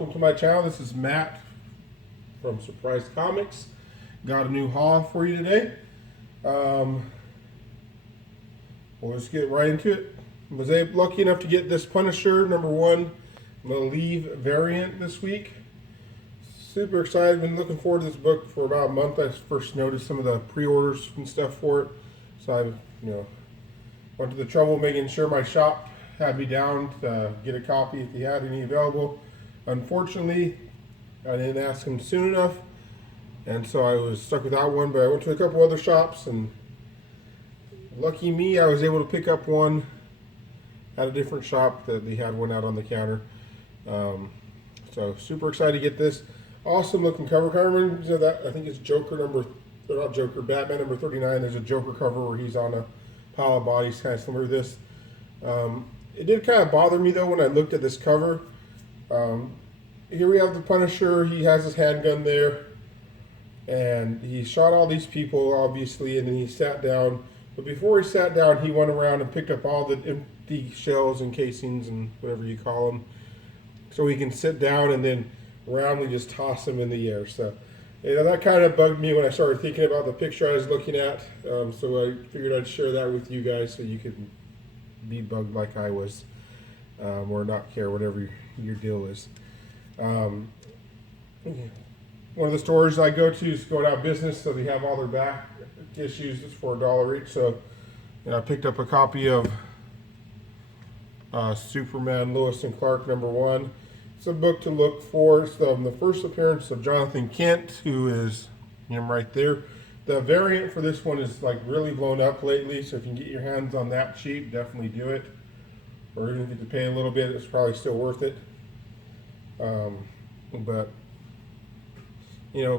welcome to my channel. This is Matt from Surprise Comics. Got a new haul for you today. We'll just get right into it. Was lucky enough to get this Punisher #1 Leave variant this week. Super excited. Been looking forward to this book for about a month. I first noticed some of the pre-orders and stuff for it, so I, went to the trouble of making sure my shop had me down to get a copy if he had any available. Unfortunately, I didn't ask him soon enough, and so I was stuck without one. But I went to a couple other shops, and lucky me, I was able to pick up one at a different shop that they had one out on the counter. So super excited to get this. Awesome looking cover. Kind of reminds me of that. I think it's Batman #39. There's a Joker cover where he's on a pile of bodies, kind of similar to this. It did kind of bother me though when I looked at this cover. Here we have the Punisher. He has his handgun there, and he shot all these people, obviously, and then he sat down. But before he sat down, he went around and picked up all the empty shells and casings and whatever you call them, so he can sit down and then roundly just toss them in the air. So, that kind of bugged me when I started thinking about the picture I was looking at. So I figured I'd share that with you guys so you could be bugged like I was, or not care, whatever your deal is. One of the stores I go to is going out of business, so they have all their back issues for $1 each. So I picked up a copy of Superman Lois and Clark #1. It's a book to look for. It's the first appearance of Jonathan Kent, who is him right there. The variant for this one is like really blown up lately, so if you can get your hands on that cheap, definitely do it. Or even if you have to pay a little bit, it's probably still worth it. But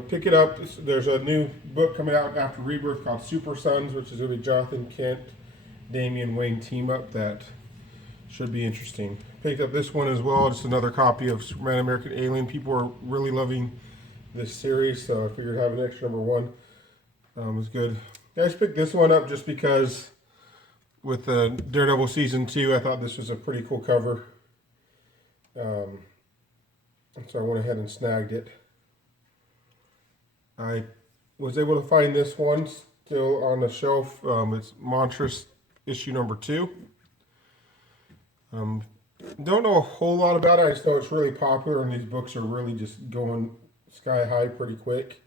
pick it up. There's a new book coming out after Rebirth called Super Sons, which is going to be Jonathan Kent, Damian Wayne team up. That should be interesting. Picked up this one as well. Just another copy of Superman American Alien. People are really loving this series, so I figured having an extra #1 was good. I just picked this one up just because with the Daredevil Season 2, I thought this was a pretty cool cover. So I went ahead and snagged it. I was able to find this one still on the shelf. It's Monstrous issue #2. Don't know a whole lot about it. I just know it's really popular, and these books are really just going sky high pretty quick.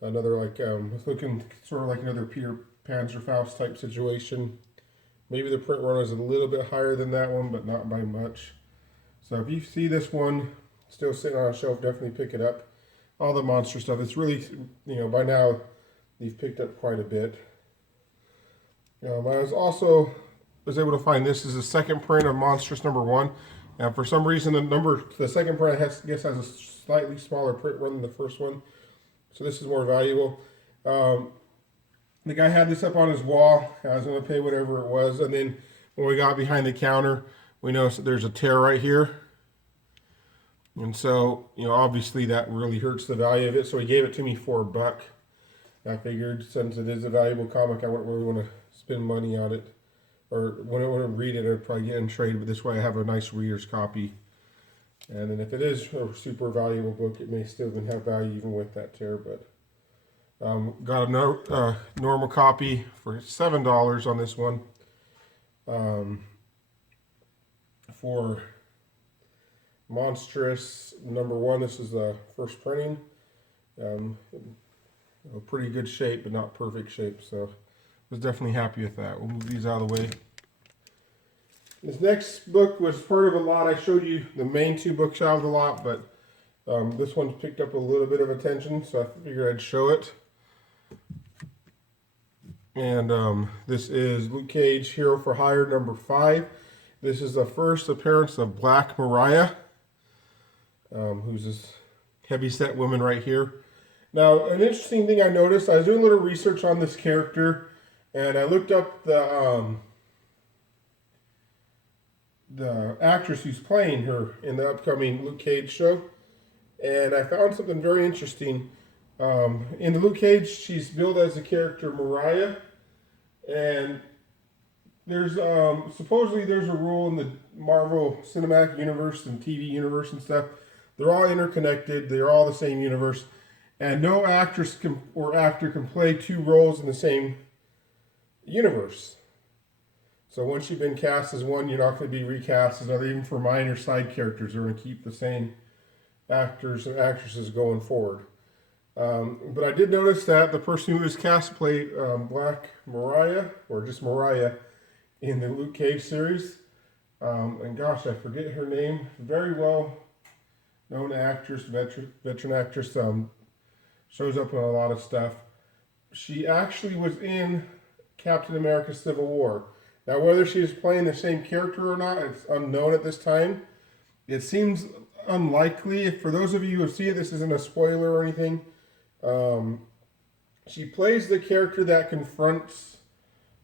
Another it's looking sort of like another Peter Panzerfaust type situation. Maybe the print run is a little bit higher than that one, but not by much. So if you see this one still sitting on a shelf, definitely pick it up. All the monster stuff, it's really, by now they've picked up quite a bit. I was able to find this is the second print of Monstrous #1, and for some reason the second print has a slightly smaller print run than the first one, so this is more valuable. The guy had this up on his wall. I was going to pay whatever it was, and then when we got behind the counter, we noticed that there's a tear right here. And so, obviously that really hurts the value of it. So he gave it to me for $1. I figured since it is a valuable comic, I wouldn't really want to spend money on it. Or when I want to read it, I'd probably get it in trade. But this way I have a nice reader's copy. And then if it is a super valuable book, it may still even have value even with that tear. But got a normal copy for $7 on this one. For Monstrous #1, this is the first printing. Pretty good shape, but not perfect shape, so was definitely happy with that. We'll move these out of the way. This next book was part of a lot. I showed you the main 2 books out of the lot, but this one's picked up a little bit of attention, so I figured I'd show it. And this is Luke Cage, Hero for Hire #5. This is the first appearance of Black Mariah, who's this heavy-set woman right here. Now, an interesting thing I noticed, I was doing a little research on this character, and I looked up the actress who's playing her in the upcoming Luke Cage show, and I found something very interesting. In the Luke Cage, she's billed as the character Mariah, and there's supposedly there's a rule in the Marvel Cinematic Universe and TV universe and stuff they're all interconnected. They're all the same universe, and no actress or actor can play two roles in the same universe. So once you've been cast as one, you're not going to be recast as another. Even for minor side characters, they're going to keep the same actors and actresses going forward. But I did notice that the person who was cast played Black Mariah, or just Mariah, in the Luke Cage series. And gosh, I forget her name. Very well known actress, veteran actress, shows up in a lot of stuff. She actually was in Captain America Civil War. Now, whether she is playing the same character or not, it's unknown at this time. It seems unlikely. For those of you who see it, this isn't a spoiler or anything. She plays the character that confronts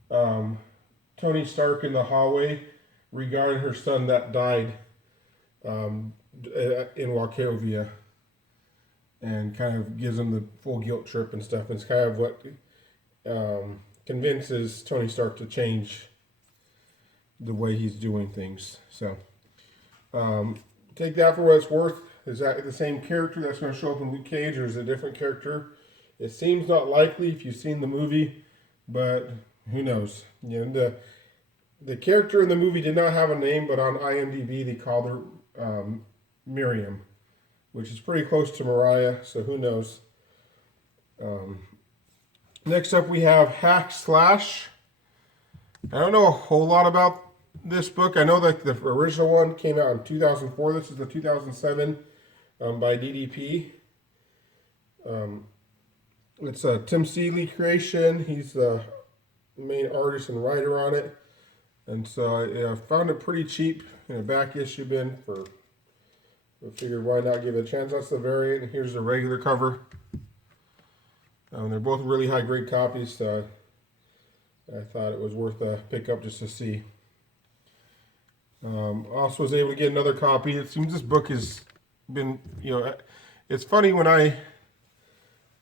Tony Stark in the hallway regarding her son that died in Wachovia, and kind of gives him the full guilt trip and stuff. It's kind of what convinces Tony Stark to change the way he's doing things. So take that for what it's worth. Is that the same character that's going to show up in Luke Cage, or is it a different character? It seems not likely if you've seen the movie, but who knows? You know, the character in the movie did not have a name, but on IMDb they called her Miriam, which is pretty close to Mariah, so who knows? Next up we have Hack Slash. I don't know a whole lot about this book. I know that the original one came out in 2004. This is the 2007 by DDP. It's a Tim Seeley creation. He's the main artist and writer on it. And so I found it pretty cheap in a back issue bin. I figured why not give it a chance. That's the variant. And here's the regular cover. They're both really high grade copies, so I thought it was worth a pickup just to see. Also was able to get another copy. It seems this book has been, it's funny, when I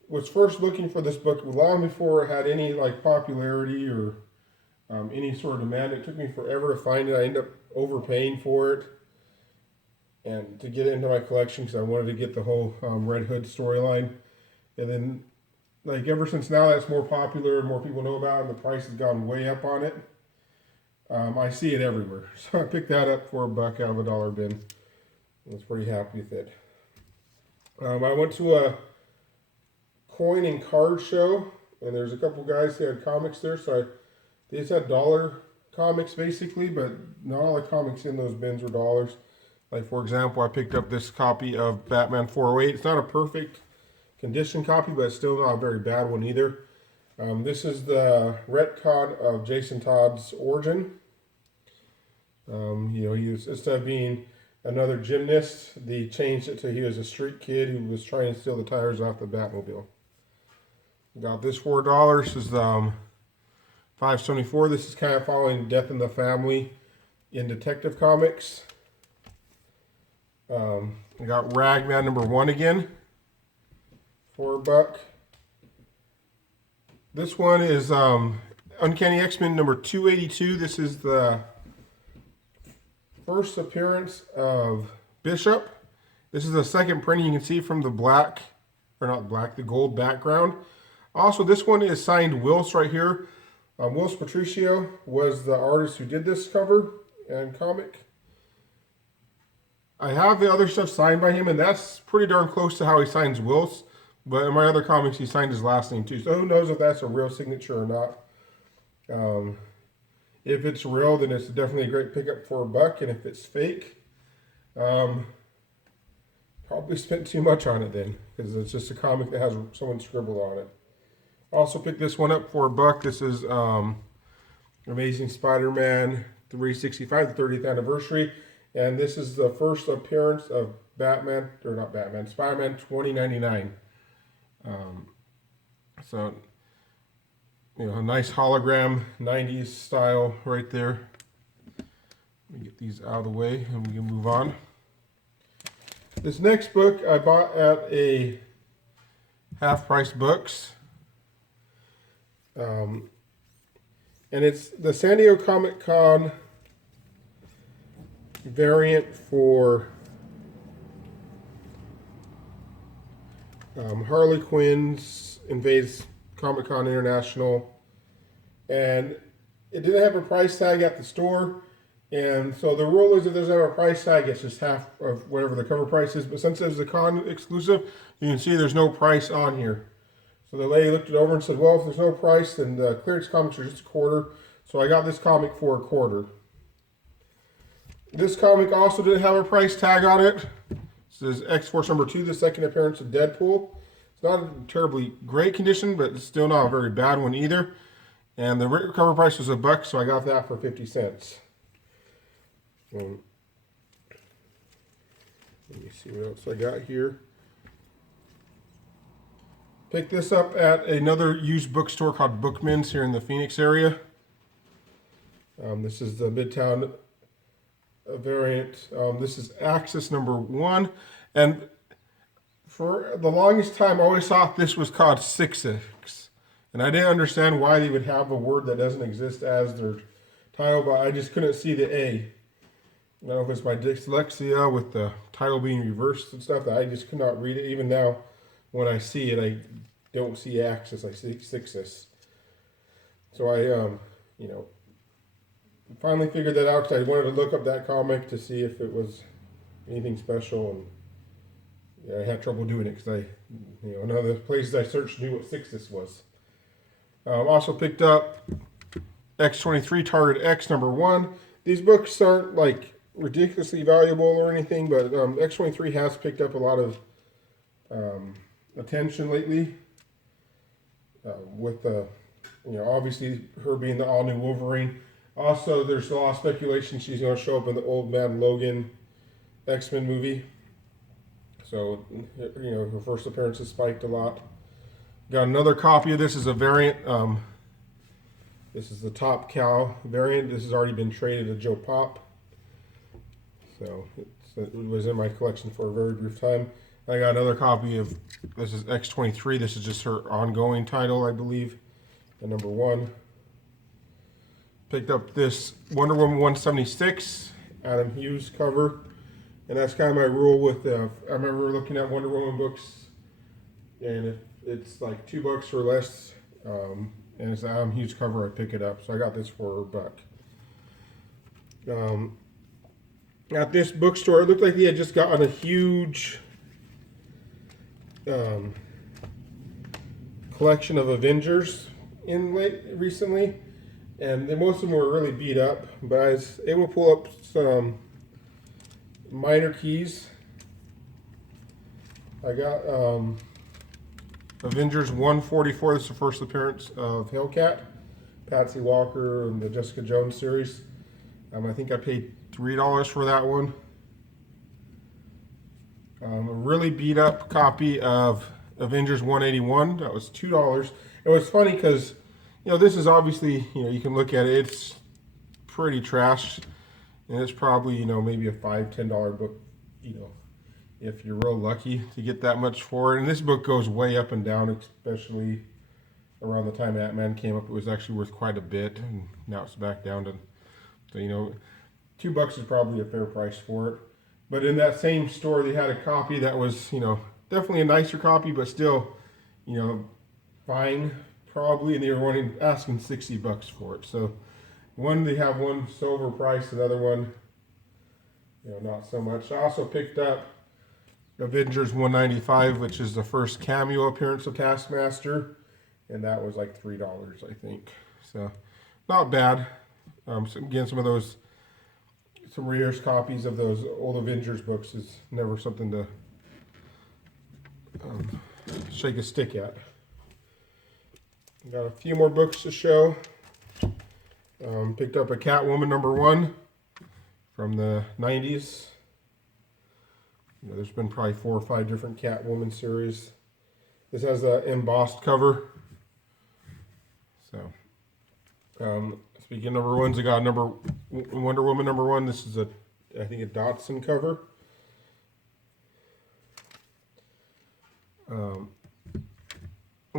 was first looking for this book, long before it had any like popularity or any sort of demand, it took me forever to find it. I ended up overpaying for it and to get it into my collection because I wanted to get the whole Red Hood storyline. And then, like, ever since now that's more popular and more people know about it, and the price has gone way up on it. I see it everywhere. So I picked that up for $1 out of a dollar bin. I was pretty happy with it. I went to a coin and card show, and there's a couple guys who had comics there, so they just had dollar comics basically, but not all the comics in those bins were dollars. Like, for example, I picked up this copy of Batman 408. It's not a perfect condition copy, but it's still not a very bad one either. This is the retcon of Jason Todd's origin. He was, instead of being another gymnast, they changed it to he was a street kid who was trying to steal the tires off the Batmobile. Got this $4. This is $5.74. This is kind of following Death in the Family in Detective Comics. I got Ragman #1 again for $1. This one is Uncanny X-Men #282. This is the first appearance of Bishop. This is the second printing. You can see from the the gold background. Also, this one is signed Wills right here. Wills Patricio was the artist who did this cover and comic. I have the other stuff signed by him, and that's pretty darn close to how he signs Wills. But in my other comics, he signed his last name too. So who knows if that's a real signature or not. If it's real, then it's definitely a great pickup for $1. And if it's fake, probably spent too much on it then, because it's just a comic that has someone scribbled on it. Also picked this one up for $1. This is Amazing Spider-Man 365, the 30th anniversary. And this is the first appearance of Spider-Man 2099. So, a nice hologram, 90s style right there. Let me get these out of the way and we can move on. This next book I bought at a half-price books. And it's the San Diego Comic-Con variant for Harley Quinn's invades Comic-Con International, and it didn't have a price tag at the store. And so the rule is if there's ever a price tag, it's just half of whatever the cover price is. But since it's a con exclusive, you can see there's no price on here. So the lady looked it over and said, well, if there's no price, then the clearance comics are just a quarter. So I got this comic for a quarter. This comic also didn't have a price tag on it. This is X-Force number 2, the second appearance of Deadpool. It's not a terribly great condition, but it's still not a very bad one either. And the cover price was $1, so I got that for 50 cents. Let me see what else I got here. Picked this up at another used bookstore called Bookman's here in the Phoenix area. This is the Midtown variant. This is Axis number 1. And for the longest time, I always thought this was called 6X. And I didn't understand why they would have a word that doesn't exist as their title, but I just couldn't see the A. I don't know if it's my dyslexia with the title being reversed and stuff, that I just could not read it. Even now, when I see it, I don't see Axis, I see 6S. So I, finally figured that out because I wanted to look up that comic to see if it was anything special, and yeah, I had trouble doing it because none of the places I searched knew what 6S was. Also picked up X-23 Target X number 1. These books aren't like ridiculously valuable or anything, but X-23 has picked up a lot of attention lately with obviously her being the all-new Wolverine. Also, there's a lot of speculation she's going to show up in the Old Man Logan X-Men movie. So, her first appearance has spiked a lot. Got another copy of this as a variant. This is the Top Cow variant. This has already been traded to Joe Pop. So, it was in my collection for a very brief time. I got another copy of, this is X-23. This is just her ongoing title, I believe, and number 1. Picked up this Wonder Woman 176, Adam Hughes cover. And that's kind of my rule with, I remember looking at Wonder Woman books, and if it's like $2 or less, and it's an Adam Hughes cover, I pick it up. So I got this for $1. At this bookstore, it looked like they had just gotten a huge collection of Avengers in recently, and most of them were really beat up, but I was able to pull up some minor keys. I got Avengers 144. This is the first appearance of Hellcat, Patsy Walker, and the Jessica Jones series. I think I paid $3 for that one. A really beat up copy of Avengers 181. That was $2. It was funny because, this is obviously, you can look at it. It's pretty trash. And it's probably, maybe a $5, $10 book, if you're real lucky to get that much for it. And this book goes way up and down, especially around the time Ant-Man came up. It was actually worth quite a bit, and now it's back down to, $2 is probably a fair price for it. But in that same store, they had a copy that was, definitely a nicer copy, but still, fine, probably. And they were asking $60 for it. So one, they have one so overpriced, another one, not so much. I also picked up Avengers 195, which is the first cameo appearance of Taskmaster, and that was like $3, I think. So not bad. So again, some rare copies of those old Avengers books is never something to shake a stick at. Got a few more books to show. Picked up a Catwoman number 1 from the 90s. There's been probably 4 or 5 different Catwoman series. This has the embossed cover. So, speaking of number 1s, I got Wonder Woman number 1. This is I think a Dotson cover.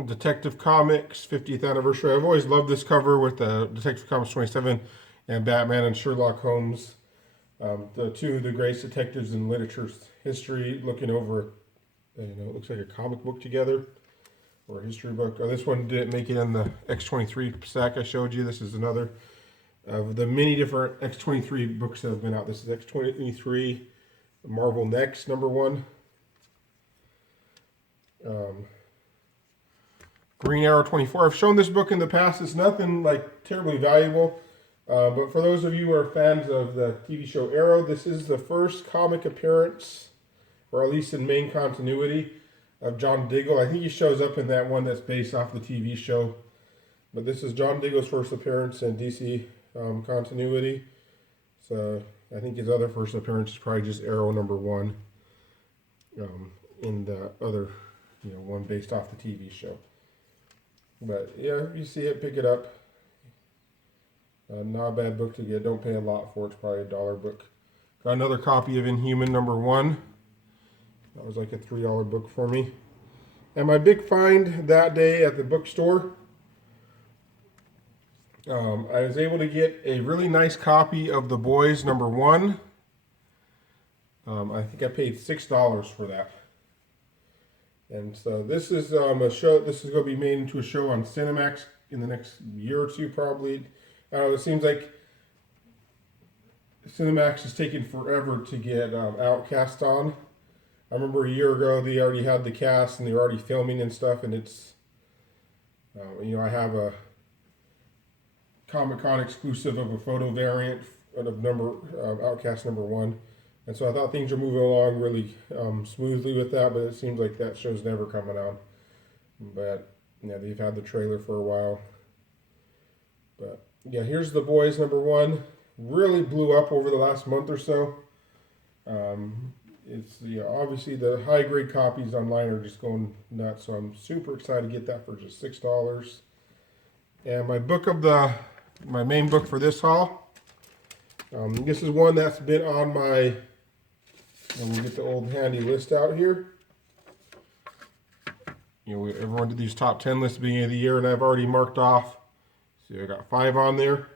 Detective Comics 50th anniversary. I've always loved this cover with Detective Comics 27 and Batman and Sherlock Holmes, the two of the greatest detectives in literature's history, looking over it looks like a comic book together or a history book. Oh, this one didn't make it in the X23 stack I showed you. This is another of the many different X23 books that have been out. This is X23 Marvel Next #1. Green Arrow 24. I've shown this book in the past. It's nothing like terribly valuable. But for those of you who are fans of the TV show Arrow, this is the first comic appearance, or at least in main continuity, of John Diggle. I think he shows up in that one that's based off the TV show. But this is John Diggle's first appearance in DC continuity. So I think his other first appearance is probably just Arrow #1 in the other, one based off the TV show. But yeah, if you see it, pick it up. Not a bad book to get. Don't pay a lot for it. It's probably a $1 book. Got another copy of Inhuman #1. That was like a $3 book for me. And my big find that day at the bookstore, I was able to get a really nice copy of The Boys #1. I think I paid $6 for that. And so this is a show. This is going to be made into a show on Cinemax in the next year or two, probably. I don't know. It seems like Cinemax is taking forever to get Outcast on. I remember a year ago they already had the cast and they were already filming and stuff. And it's, I have a Comic-Con exclusive of a photo variant of Outcast #1. And so I thought things are moving along really smoothly with that, but it seems like that show's never coming on. But yeah, they've had the trailer for a while. But yeah, here's The Boys #1. Really blew up over the last month or so. It's obviously the high grade copies online are just going nuts, so I'm super excited to get that for just $6. And my main book for this haul. This is one that's been on my. And we get the old handy list out here. Everyone did these top 10 lists at the beginning of the year, and I've already marked off. See, I got 5 on there.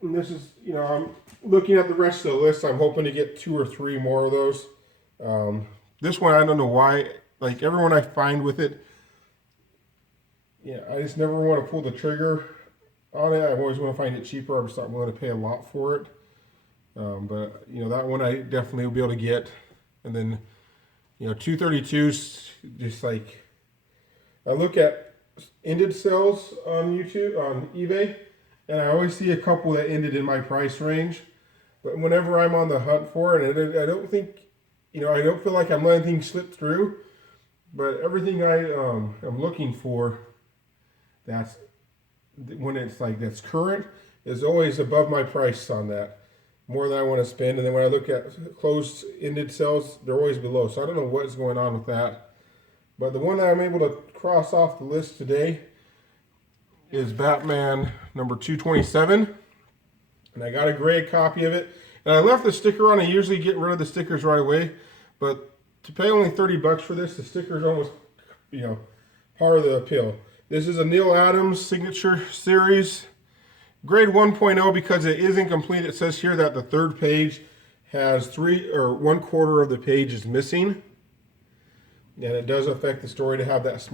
And this is, I'm looking at the rest of the list. I'm hoping to get 2 or 3 more of those. This one, I don't know why. Like everyone I find with it, I just never want to pull the trigger on it. I always want to find it cheaper. I'm just not willing to pay a lot for it. But that one I definitely will be able to get. And then 232's just like, I look at ended sales on eBay, and I always see a couple that ended in my price range. But whenever I'm on the hunt for it, and I don't think, I don't feel like I'm letting things slip through, but everything I am looking for, that's when it's like that's current, is always above my price on that. More than I want to spend. And then when I look at closed ended sales, they're always below. So I don't know what's going on with that. But the one that I'm able to cross off the list today is Batman #227. And I got a gray copy of it. And I left the sticker on. I usually get rid of the stickers right away. But to pay only $30 for this, the sticker is almost, part of the appeal. This is a Neil Adams signature series. Grade 1.0 because it is incomplete. It says here that the third page has 1/4 of the page is missing, and it does affect the story to have that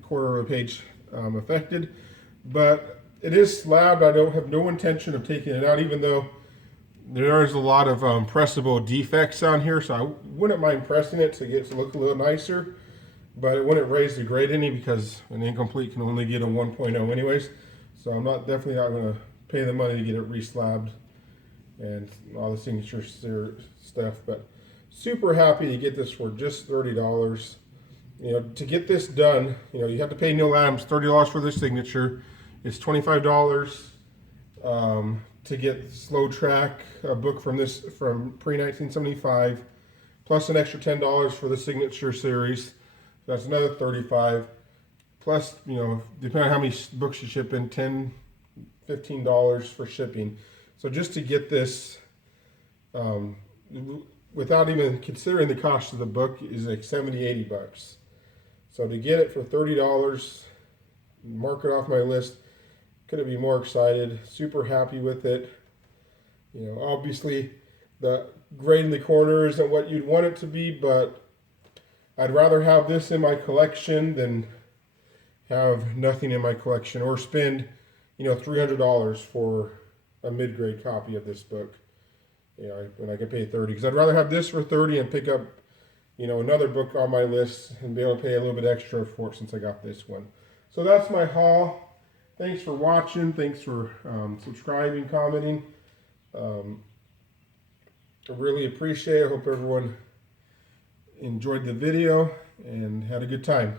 quarter of a page affected. But it is slabbed. I don't have no intention of taking it out, even though there is a lot of pressable defects on here. So I wouldn't mind pressing it to get it to look a little nicer, but it wouldn't raise the grade any because an incomplete can only get a 1.0 anyways. So I'm definitely not going to pay the money to get it re-slabbed and all the signature stuff. But super happy to get this for just $30. To get this done, you have to pay Neil Adams $30 for the signature. It's $25 to get Slow Track, a book from pre-1975, plus an extra $10 for the signature series. That's another $35. Plus, depending on how many books you ship in, $10, $15 for shipping. So just to get this, without even considering the cost of the book, is like $70, $80. So to get it for $30, mark it off my list. Couldn't be more excited. Super happy with it. Obviously the grade in the corner isn't what you'd want it to be, but I'd rather have this in my collection than have nothing in my collection, or spend, $300 for a mid-grade copy of this book. When I can pay 30, because I'd rather have this for 30 and pick up, another book on my list and be able to pay a little bit extra for it since I got this one. So that's my haul. Thanks for watching. Thanks for subscribing, commenting. I really appreciate it. I hope everyone enjoyed the video and had a good time.